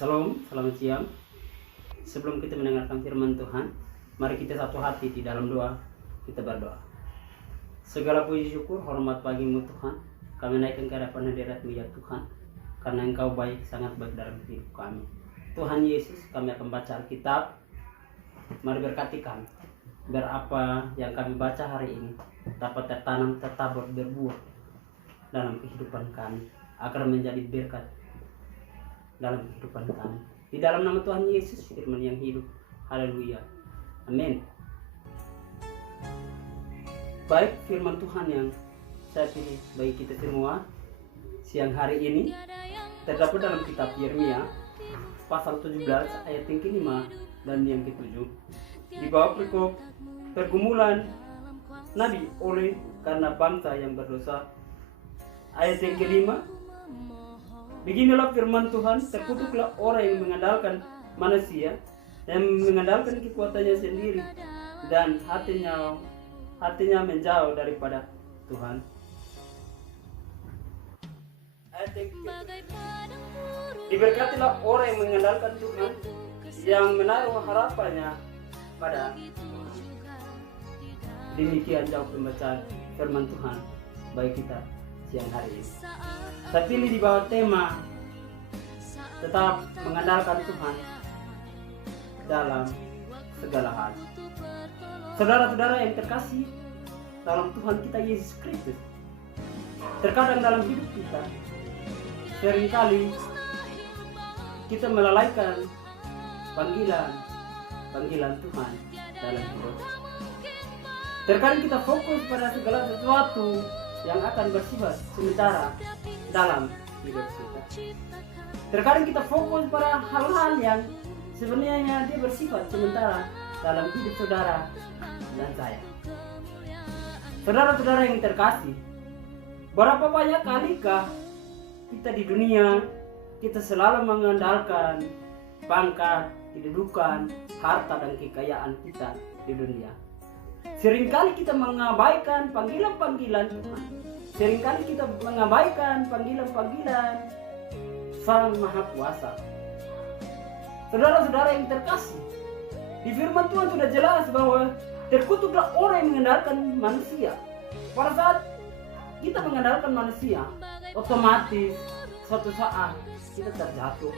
Shalom, selamat siang. Sebelum kita mendengarkan firman Tuhan, mari kita satu hati di dalam doa. Kita berdoa. Segala puji syukur, hormat bagimu Tuhan. Kami naikkan ke hadapan hadirat-Mu ya Tuhan, karena Engkau baik, sangat baik dalam hidup kami. Tuhan Yesus, kami akan baca Alkitab. Mari berkati kami, biar apa yang kami baca hari ini dapat tertanam, tertabur, berbuah dalam kehidupan kami, agar menjadi berkat dalam kehidupan kami. Di dalam nama Tuhan Yesus, firman yang hidup. Haleluya. Amin. Baik, firman Tuhan yang saya pilih bagi kita semua siang hari ini terdapat dalam kitab Yeremia pasal 17 ayat yang ke-5 dan yang ke-7. Di bawah perikop pergumulan Nabi oleh karena bangsa yang berdosa. Ayat yang ke-5, beginilah firman Tuhan, terkutuklah orang yang mengandalkan manusia dan mengandalkan kekuatannya sendiri dan hatinya menjauh daripada Tuhan. Ayat yang diberkatilah orang yang mengandalkan Tuhan, yang menaruh harapannya pada Tuhan. Demikian jauh pembacaan firman Tuhan bagi kita siang hari ini. Saya pilih di bawah tema tetap mengandalkan Tuhan dalam segala hal. Saudara-saudara yang terkasih dalam Tuhan kita Yesus Kristus, terkadang dalam hidup kita seringkali kita melalaikan panggilan Tuhan dalam hidup. Terkadang kita fokus pada segala sesuatu yang akan bersifat sementara dalam hidup kita. Terkadang kita fokus pada hal-hal yang sebenarnya dia bersifat sementara dalam hidup saudara dan saya. Saudara-saudara yang terkasih, berapa banyak kalikah kita di dunia kita selalu mengandalkan pangkat, kedudukan, harta dan kekayaan kita di dunia. Seringkali kita mengabaikan panggilan-panggilan Tuhan. Seringkali kita mengabaikan panggilan-panggilan Sang Maha Kuasa. Saudara-saudara yang terkasih, di firman Tuhan sudah jelas bahwa terkutuklah orang yang mengandalkan manusia. Pada saat kita mengandalkan manusia, otomatis suatu saat kita terjatuh.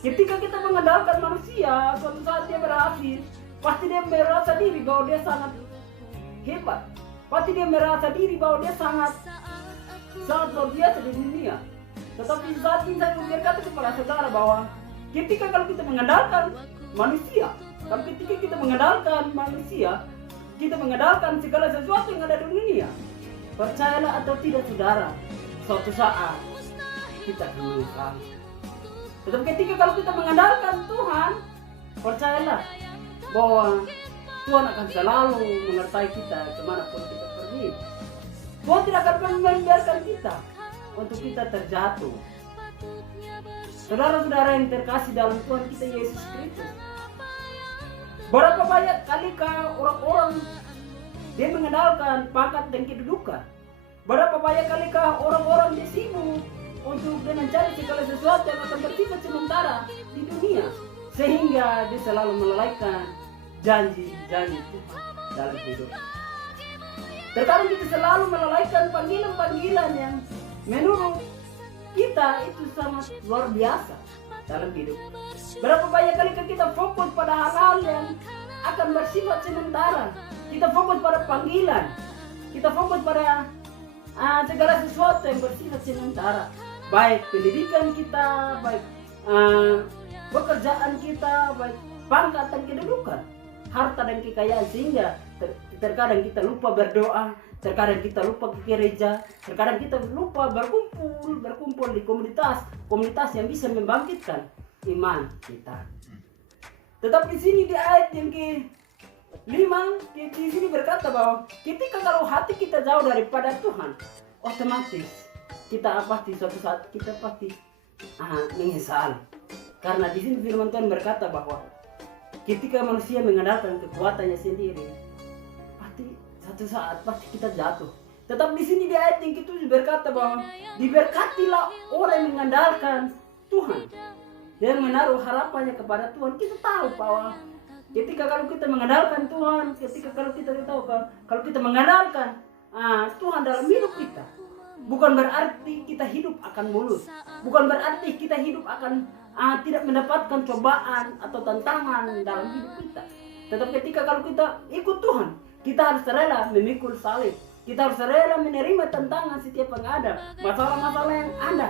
Ketika kita mengandalkan manusia, suatu saat dia berhasil, pasti dia merasa diri bahwa dia sangat hebat. Pasti dia merasa diri bahwa dia sangat luar biasa di dunia. Tetapi saat ini saya berkata kepada saudara bahwa ketika kalau kita mengandalkan manusia, kita mengandalkan segala sesuatu yang ada di dunia, percayalah atau tidak saudara, suatu saat kita akan menyesal. Tetapi ketika kalau kita mengandalkan Tuhan, percayalah bahwa Tuhan akan selalu menyertai kita kemanapun kita pergi. Tuhan tidak akan pernah membiarkan kita untuk kita terjatuh. Saudara-saudara yang terkasih dalam Tuhan kita Yesus Kristus, berapa banyak kalikah orang-orang dia mengandalkan pangkat dan kedudukan? Berapa banyak kalikah orang-orang dia sibuk untuk mencari segala sesuatu yang akan bersifat sementara di dunia, sehingga dia selalu melalaikan janji-janji Tuhan dalam hidup. Terkadang kita selalu melalaikan panggilan-panggilan yang menurut kita itu sangat luar biasa dalam hidup. Berapa banyak kali kita fokus pada hal-hal yang akan bersifat sementara. Kita fokus pada panggilan, kita fokus pada segala sesuatu yang bersifat sementara. Baik pendidikan kita, baik pekerjaan kita, baik pangkat dan kedudukan, harta dan kekayaan, sehingga terkadang kita lupa berdoa, terkadang kita lupa ke gereja, terkadang kita lupa berkumpul di komunitas yang bisa membangkitkan iman kita. Tetapi di sini di ayat yang ke-5 di sini berkata bahwa ketika kalau hati kita jauh daripada Tuhan, otomatis kita pasti suatu saat kita pasti menyesal. Karena di sini firman Tuhan berkata bahwa ketika manusia mengandalkan kekuatannya sendiri, pasti satu saat pasti kita jatuh. Tetap di sini di ayat yang ke-7 berkata bahwa diberkatilah orang yang mengandalkan Tuhan. dia menaruh harapannya kepada Tuhan. Kita tahu bahwa ketika kalau kita mengandalkan Tuhan, ketika kalau kita tahu kalau kita mengandalkan Tuhan dalam hidup kita, bukan berarti kita hidup akan mulus, bukan berarti kita hidup akan tidak mendapatkan cobaan atau tantangan dalam hidup kita. Tetapi ketika kalau kita ikut Tuhan, kita harus rela memikul salib. Kita harus rela menerima tantangan setiap yang ada, masalah-masalah yang ada.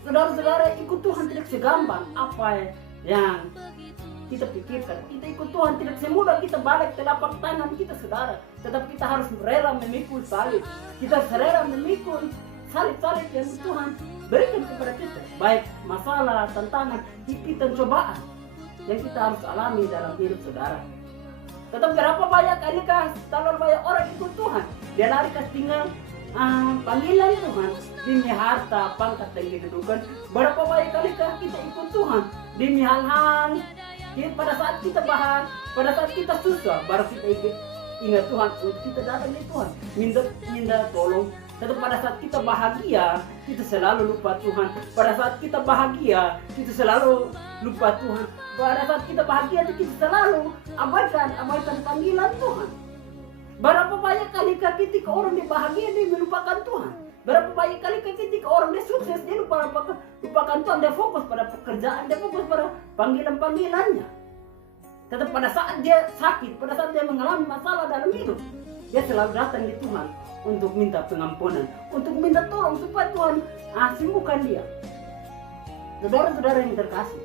Saudara-saudara, ikut Tuhan tidak segampang apa yang kita pikirkan. Kita ikut Tuhan tidak semudah kita balik telapak tangan kita, saudara. Tetapi kita harus rela memikul salib. Kita harus rela memikul salib-salib yang Tuhan berikan kepada kita. Baik masalah, tantangan, himpitan, cobaan yang kita harus alami dalam hidup saudara. Tetapi berapa banyak kalikah terlalu banyak orang ikut Tuhan, dia lari ke tinggal panggilan Tuhan demi harta, pangkat, dan kedudukan. Berapa banyak kalikah kita ikut Tuhan demi hal-hal pada saat kita bahagia, pada saat kita susah, baru kita ingat Tuhan, kita datang ke Tuhan, minta tolong. Tetapi pada saat kita bahagia, kita selalu lupa Tuhan. Pada saat kita bahagia, kita selalu lupa Tuhan. Pada saat kita bahagia, kita selalu abaikan panggilan Tuhan. Berapa banyak kali ketika orang dia bahagia, dia melupakan Tuhan. Berapa banyak kali ketika orang dia sukses, dia lupakan Tuhan. Dia fokus pada pekerjaan, dia fokus pada panggilan-panggilannya. Tetapi pada saat dia sakit, pada saat dia mengalami masalah dalam hidup, dia selalu datang di Tuhan untuk minta pengampunan, untuk minta tolong supaya Tuhan sembuhkan dia. Saudara-saudara yang terkasih,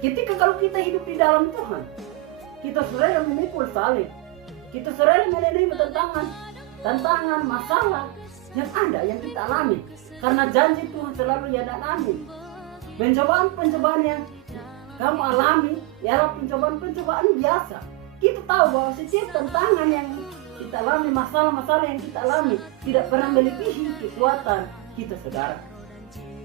ketika kalau kita hidup di dalam Tuhan, kita rela memikul salib, kita rela menerima tantangan, masalah yang ada, yang kita alami, karena janji Tuhan selalu ya dan amin. Pencobaan yang kamu alami ialah pencobaan biasa. Kita tahu bahwa setiap tantangan yang kita alami, masalah-masalah yang kita alami tidak pernah melebihi kekuatan kita, saudara.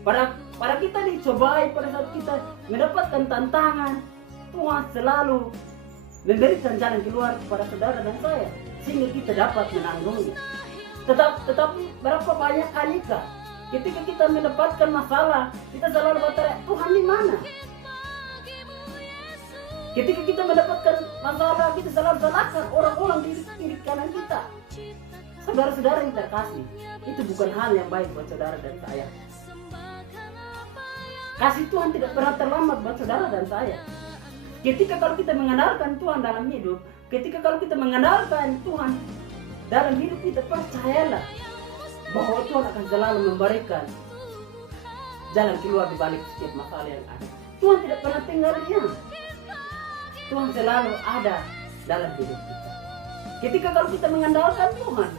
Pada kita dicobai, pada saat kita mendapatkan tantangan, Tuhan selalu memberikan jalan keluar kepada saudara dan saya, sehingga kita dapat menanggungnya. Tetapi berapa banyak kalikah ketika kita mendapatkan masalah, kita selalu bertanya, Tuhan di mana? Ketika kita mendapatkan masalah, kita selalu salahkan orang-orang di kiri kanan kita. Saudara-saudara yang terkasih, itu bukan hal yang baik buat saudara dan saya. Kasih Tuhan tidak pernah terlambat buat saudara dan saya. Ketika kalau kita mengandalkan Tuhan dalam hidup, ketika kalau kita mengandalkan Tuhan dalam hidup kita, percayalah bahwa Tuhan akan selalu memberikan jalan keluar di balik setiap masalah yang ada. Tuhan tidak pernah tinggal diam. Tuhan selalu ada dalam hidup kita. Ketika kalau kita mengandalkan Tuhan,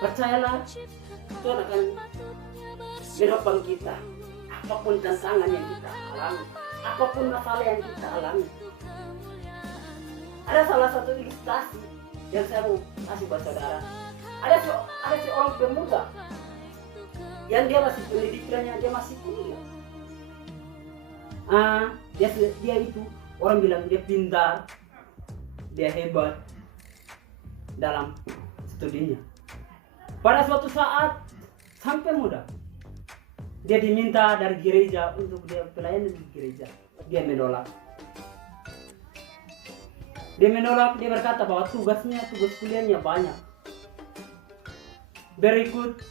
percayalah Tuhan akan menopang kita. Apapun tantangan yang kita alami, apapun masalah yang kita alami. Ada salah satu ilustrasi yang saya mau kasih buat saudara. Ada seorang pemuda yang dia masih pendidikannya, dia masih kuliah. Dia itu orang bilang dia pintar, dia hebat dalam studinya. Pada suatu saat sampai muda, dia diminta dari gereja untuk dia pelayanan di gereja. Dia menolak. Dia berkata bahwa tugas kuliahnya banyak. Berikut,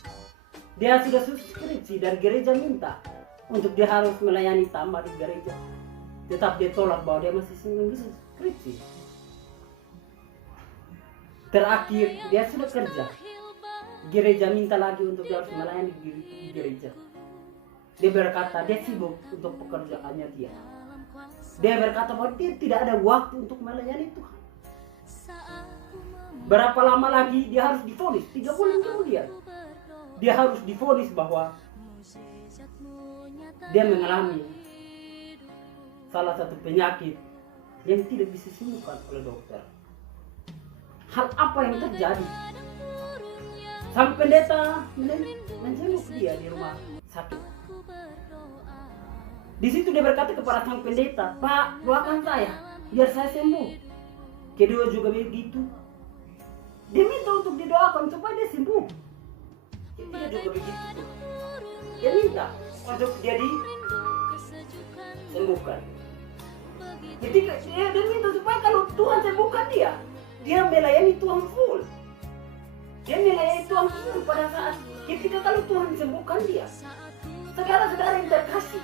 dia sudah skripsi dan gereja minta untuk dia harus melayani tambah di gereja. Tetap dia tolak bahwa dia masih skripsi. Terakhir, dia sudah kerja. Gereja minta lagi untuk dia harus melayani di gereja. Dia berkata, dia sibuk untuk pekerjaannya dia. Dia berkata bahwa dia tidak ada waktu untuk melayani Tuhan. Berapa lama lagi dia harus divonis? 3 bulan kemudian. Dia harus divonis bahwa dia mengalami salah satu penyakit yang tidak bisa disembuhkan oleh dokter. Hal apa yang terjadi? Sang pendeta menjenguk dia di rumah sakit. Di situ dia berkata kepada sang pendeta, Pak, doakan saya biar saya sembuh. Kedua juga begitu. Dia minta untuk didoakan supaya dia sembuh. Dia juga begitu. Dia minta untuk dia disembuhkan. Ketika dia minta supaya kalau Tuhan sembuhkan dia melayani Tuhan full. Dia melayani Tuhan full pada saat ketika kalau Tuhan sembuhkan dia. Saudara-saudara yang terkasih,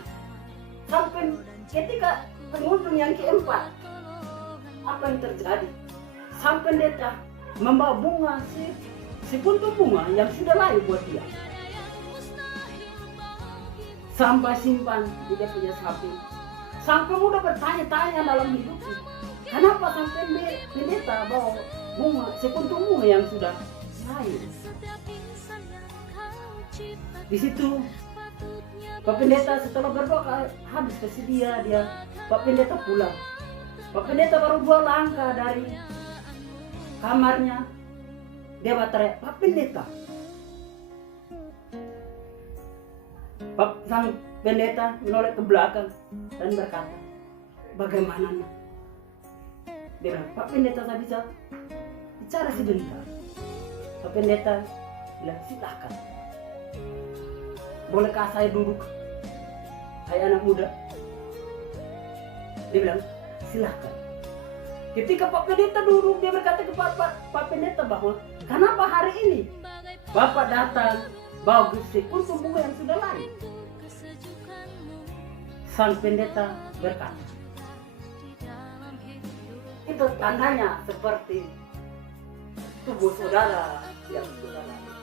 sampai ketika pengunjung yang keempat, apa yang terjadi? Sang pendeta membawa bunga sepuntung bunga yang sudah layu buat dia. Sampai simpan di dia punya sapi. Sang pemuda bertanya-tanya dalam hidupnya, kenapa sang pendeta bawa bunga sepuntung bunga yang sudah layu? Di situ Pak Pendeta setelah berdoa habis kasih dia Pak Pendeta pulang. Pak Pendeta baru 2 langkah dari kamarnya, dia berteriak, Pak Pendeta. Sang pendeta menoleh ke belakang dan berkata, bagaimana nak? Dia bilang, Pak Pendeta saya bisa bicara sebentar. Pak Pendeta bilang, silakan. Bolehkah saya duduk? Hai anak muda. Dia bilang, silakan. Ketika Pak Pendeta duduk, dia berkata kepada Pak Pendeta bahwa kenapa hari ini Bapak datang bawa sepuntung bunga yang sudah layu? Sang pendeta berkata, itu tandanya seperti tubuh saudara yang sudah layu.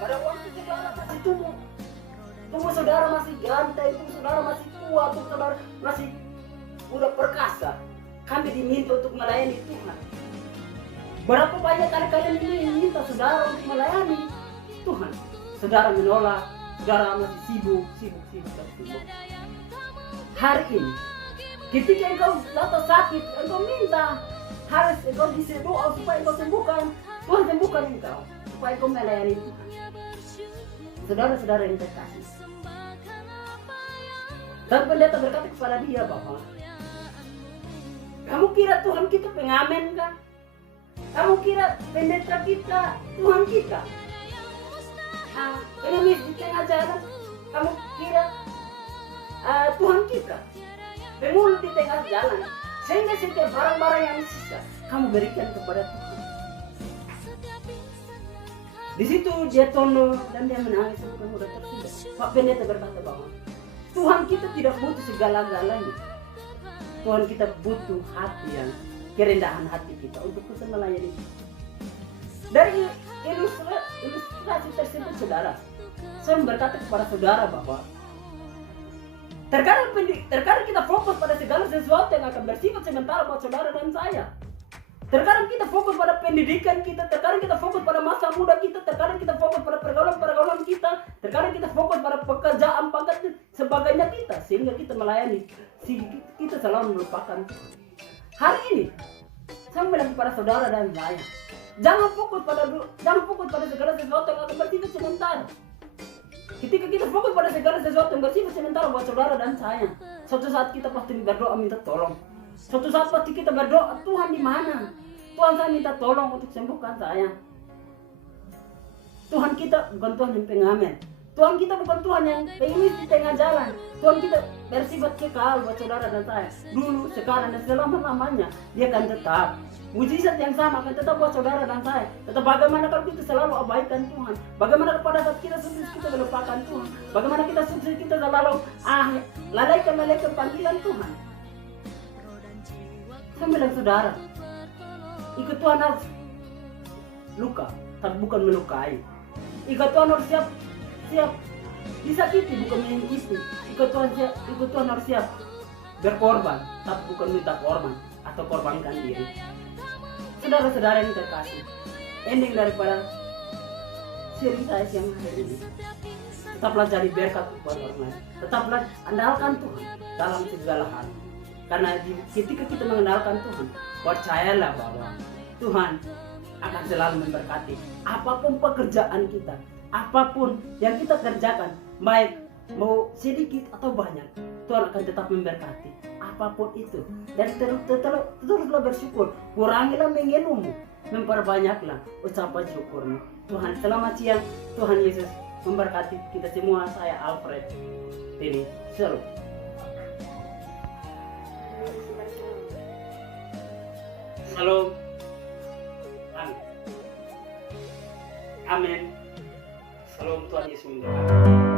Pada waktu saudara masih tubuh saudara masih ganteng, tubuh saudara masih kuat, tubuh saudara masih udah perkasa, kami diminta untuk melayani Tuhan. Berapa banyak kali kalian diminta saudara untuk melayani Tuhan, saudara menolak, saudara masih sibuk. Hari ini, ketika engkau datang sakit, engkau minta, harus engkau bisa doa supaya engkau sembuhkan, Tuhan sembuhkan engkau, supaya engkau melayani Tuhan. Saudara-saudara yang terkasih, dan pendeta berkata kepada dia bahwa kamu kira Tuhan kita pengamen kah? Kamu kira pendeta kita Tuhan kita? Pengemis di tengah jalan, kamu kira Tuhan kita? Penghulu di tengah jalan, sehingga setiap barang-barang yang sisa kamu berikan kepada Tuhan. Di situ dia tunduk dan dia menangis pemuda tersebut. Pak Pendeta berkata bahwa Tuhan kita tidak butuh segala-galanya. Tuhan kita butuh hati yang kerendahan hati kita untuk kita melayani. Dari ilustrasi tersebut, saudara, saya berkata kepada saudara bahwa terkadang kita fokus pada segala sesuatu yang akan bersifat sementara buat saudara dan saya. Terkadang kita fokus pada pendidikan kita, terkadang kita fokus pada masa muda kita, terkadang kita fokus pada pergaulan kita, terkadang kita fokus pada pekerjaan pangkat dan sebagainya kita, sehingga kita melayani, kita selalu melupakan Tuhan. Hari ini, saya bilang kepada saudara dan saya, jangan fokus pada segala sesuatu yang akan bersifat sementara. Ketika kita fokus pada segala sesuatu yang bersifat sementara buat saudara dan saya, suatu saat kita pasti berdoa minta tolong. Suatu saat pasti kita berdoa, Tuhan di mana? Tuhan, saya minta tolong untuk sembuhkan saya. Tuhan kita bukan Tuhan yang pengamen. Tuhan kita bukan Tuhan yang pengemis di tengah jalan. Tuhan kita bersifat kekal buat saudara dan saya. Dulu, sekarang, dan selama-lamanya. Dia akan tetap. Mujizat yang sama akan tetap buat saudara dan saya. Tetap bagaimana kalau kita selalu abaikan Tuhan. Bagaimana pada saat kita sukses kita melupakan Tuhan. Bagaimana kita sukses kita selalu lalaikan panggilan Tuhan. Saya bilang saudara, ikut Tuhan harus luka, tapi bukan melukai. Ikut Tuhan harus siap disakiti, bukan menyakiti. Ikut Tuhan harus siap berkorban, tapi bukan minta korban atau korbankan diri. Saudara-saudara yang terkasih, ending daripada cerita yang hari ini, tetaplah jadi berkat buat orang lain. Tetaplah andalkan Tuhan dalam segala hal. Karena ketika kita mengenalkan Tuhan, percayalah bahwa Tuhan akan selalu memberkati apapun pekerjaan kita, apapun yang kita kerjakan, baik mau sedikit atau banyak, Tuhan akan tetap memberkati apapun itu. Dan teruslah bersyukur, kurangilah mengeluhmu, memperbanyaklah ucapan syukurmu. Tuhan, selamat siang, Tuhan Yesus memberkati kita semua. Saya Alfred ini Shalom. Shalom. Amin. Amin. Shalom, Tuhan Yesus memberkati.